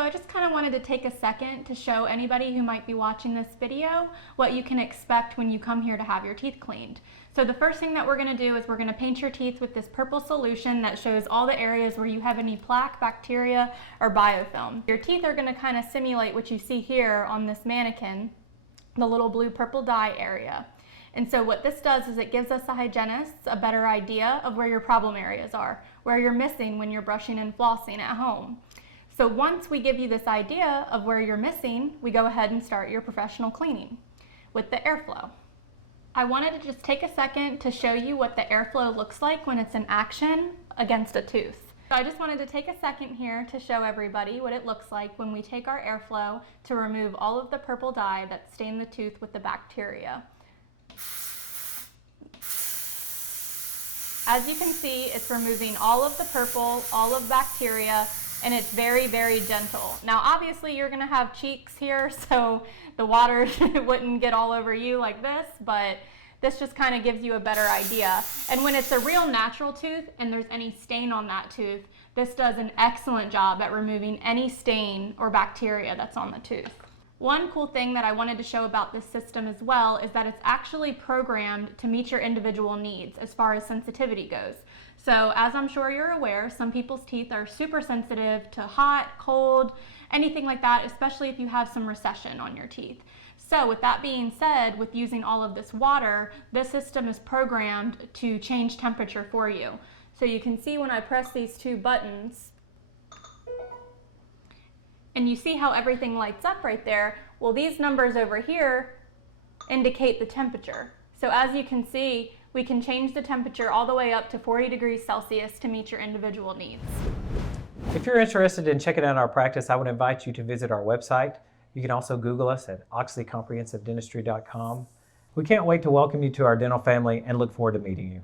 So I just kind of wanted to take a second to show anybody who might be watching this video what you can expect when you come here to have your teeth cleaned. So the first thing that we're going to do is we're going to paint your teeth with this purple solution that shows all the areas where you have any plaque, bacteria, or biofilm. Your teeth are going to kind of simulate what you see here on this mannequin, the little blue purple dye area. And so what this does is it gives us the hygienists a better idea of where your problem areas are, where you're missing when you're brushing and flossing at home. So once we give you this idea of where you're missing, we go ahead and start your professional cleaning with the AIRFLOW. I wanted to just take a second to show you what the AIRFLOW looks like when it's in action against a tooth. So I just wanted to take a second here to show everybody what it looks like when we take our AIRFLOW to remove all of the purple dye that stained the tooth with the bacteria. As you can see, it's removing all of the purple, all of bacteria, and it's very, very gentle. Now obviously you're gonna have cheeks here, so the water wouldn't get all over you like this, but this just kind of gives you a better idea. And when it's a real natural tooth and there's any stain on that tooth, this does an excellent job at removing any stain or bacteria that's on the tooth. One cool thing that I wanted to show about this system as well is that it's actually programmed to meet your individual needs as far as sensitivity goes. So as I'm sure you're aware, some people's teeth are super sensitive to hot, cold, anything like that, especially if you have some recession on your teeth. So with that being said, with using all of this water, this system is programmed to change temperature for you. So you can see when I press these two buttons, and you see how everything lights up right there. Well, these numbers over here indicate the temperature. So as you can see, we can change the temperature all the way up to 40 degrees Celsius to meet your individual needs. If you're interested in checking out our practice, I would invite you to visit our website. You can also Google us at oxleycomprehensivedentistry.com. We can't wait to welcome you to our dental family and look forward to meeting you.